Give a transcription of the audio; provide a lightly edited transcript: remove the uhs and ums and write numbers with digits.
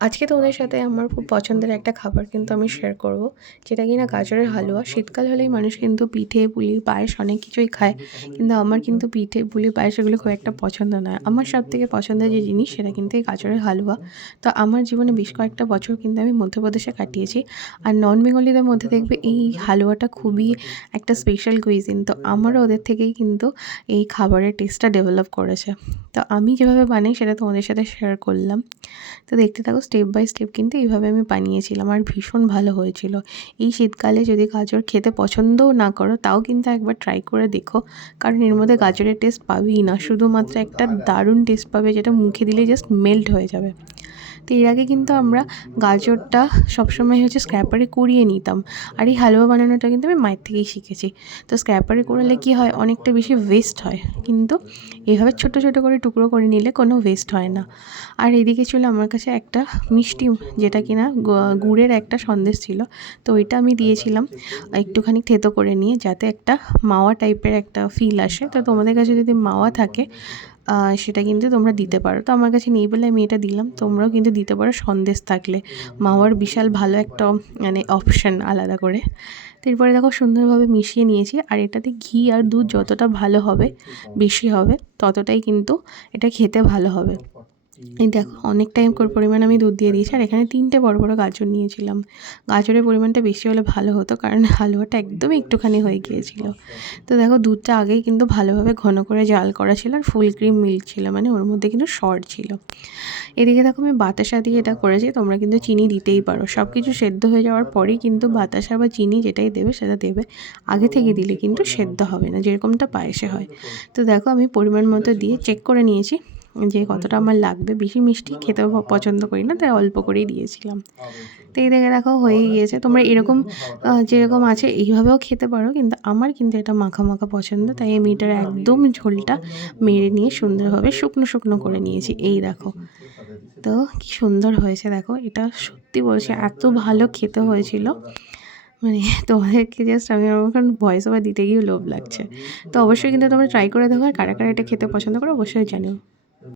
আজকে তোমাদের সাথে আমার খুব পছন্দের একটা খাবার কিন্তু আমি শেয়ার করব, যেটা কিনা গাজরের হালুয়া। শীতকাল হলেই মানুষ কিন্তু পিঠে, পুলি, পায়েস অনেক কিছুই খায়। কিন্তু আমার কিন্তু পিঠে, পুলি, পায়েস এগুলো খুব একটা পছন্দ নয়। আমার সবথেকে পছন্দের যে জিনিস সেটা কিন্তু এই গাজরের হালুয়া। তো আমার জীবনে বেশ কয়েকটা বছর কিন্তু আমি মধ্যপ্রদেশে কাটিয়েছি। আর নন বেঙ্গলিদের মধ্যে দেখবে এই হালুয়াটা খুবই একটা স্পেশাল কুইজিন। তো আমারও ওদের থেকেই কিন্তু এই খাবারের টেস্টটা ডেভেলপ করেছে। তো আমি যেভাবে বানাই সেটা তোমাদের সাথে শেয়ার করলাম। তো দেখতে থাকো, স্টেপ বাই স্টেপ কিন্তু এইভাবে আমি বানিয়েছিলাম আর ভীষণ ভালো হয়েছিল। এই শীতকালে যদি গাজর খেতে পছন্দও না করো তাও কিন্তু একবার ট্রাই করে দেখো, কারণ এর মধ্যে গাজরের টেস্ট পাবেই না, শুধুমাত্র একটা দারুণ টেস্ট পাবে যেটা মুখে দিলে জাস্ট মেল্ট হয়ে যাবে। তো এর আগে কিন্তু আমরা গাজরটা সবসময় হচ্ছে স্ক্র্যাপারে কুড়িয়ে নিতাম। আর এই হালুয়া বানানোটা কিন্তু আমি মায়ের থেকেই শিখেছি। তো স্ক্র্যাপারে কুড়ালে কী হয়, অনেকটা বেশি ওয়েস্ট হয়, কিন্তু এভাবে ছোট ছোট করে টুকরো করে নিলে কোনো ওয়েস্ট হয় না। আর এদিকে ছিল আমার কাছে একটা মিষ্টি, যেটা কিনা গুড়ের একটা সন্দেশ ছিল। তো ওইটা আমি দিয়েছিলাম একটুখানি থেতো করে নিয়ে, যাতে একটা মাওয়া টাইপের একটা ফিল আসে। তো তোমাদের কাছে যদি মাওয়া থাকে সেটা কিন্তু তোমরা দিতে পারো। তো আমার কাছে নেই বলে আমি এটা দিলাম। তোমরাও কিন্তু দিতে পারো সন্দেশ থাকলে। মাওয়ার বিশাল ভালো একটা মানে অপশান আলাদা করে। তো এরপরে দেখো সুন্দরভাবে মিশিয়ে নিয়েছি। আর এটাতে ঘি আর দুধ যতটা ভালো হবে, বেশি হবে, ততটাই কিন্তু এটা খেতে ভালো হবে। এই দেখো অনেকটাই পরিমাণ আমি দুধ দিয়ে দিয়েছি। আর এখানে 3টে বড় বড় গাজর নিয়েছিলাম। গাজরের পরিমাণটা বেশি হলে ভালো হতো, কারণ হালুয়াটা একদমই একটুখানি হয়ে গিয়েছিল। তো দেখো দুধটা আগেই কিন্তু ভালোভাবে ঘন করে জাল করা ছিল, আর ফুল ক্রিম মিল্ক ছিল, মানে ওর মধ্যে কিন্তু শর্ট ছিল। এদিকে দেখো আমি বাতাসা দিয়ে এটা করেছি, তোমরা কিন্তু চিনি দিতেই পারো। সব কিছু সেদ্ধ হয়ে যাওয়ার পরেই কিন্তু বাতাসা বা চিনি যেটাই দেবে সেটা দেবে। আগে থেকে দিলে কিন্তু সেদ্ধ হবে না, যেরকমটা পায়েসে হয়। তো দেখো আমি পরিমাণ মতো দিয়ে চেক করে নিয়েছি যে কতটা আমার লাগবে। বেশি মিষ্টি খেতে পছন্দ করি না, তাই অল্প করেই দিয়েছিলাম। তো এই দেখে দেখো হয়ে গিয়েছে। তোমরা এরকম যেরকম আছে এইভাবেও খেতে পারো, কিন্তু আমার কিন্তু এটা মাখা মাখা পছন্দ, তাই আমি এটার একদম ঝোলটা মেরে নিয়ে সুন্দরভাবে শুকনো শুকনো করে নিয়েছি। এই দেখো, তো কি সুন্দর হয়েছে দেখো। এটা সত্যি বলছি এত ভালো খেতে হয়েছিল, মানে তোমাদেরকে জাস্ট আমি এখন ভয়েস ওভার দিতে গিয়েও লোভ লাগছে। তো অবশ্যই কিন্তু তোমরা ট্রাই করে দেখো, আর কারা কারা এটা খেতে পছন্দ করো অবশ্যই জানিও।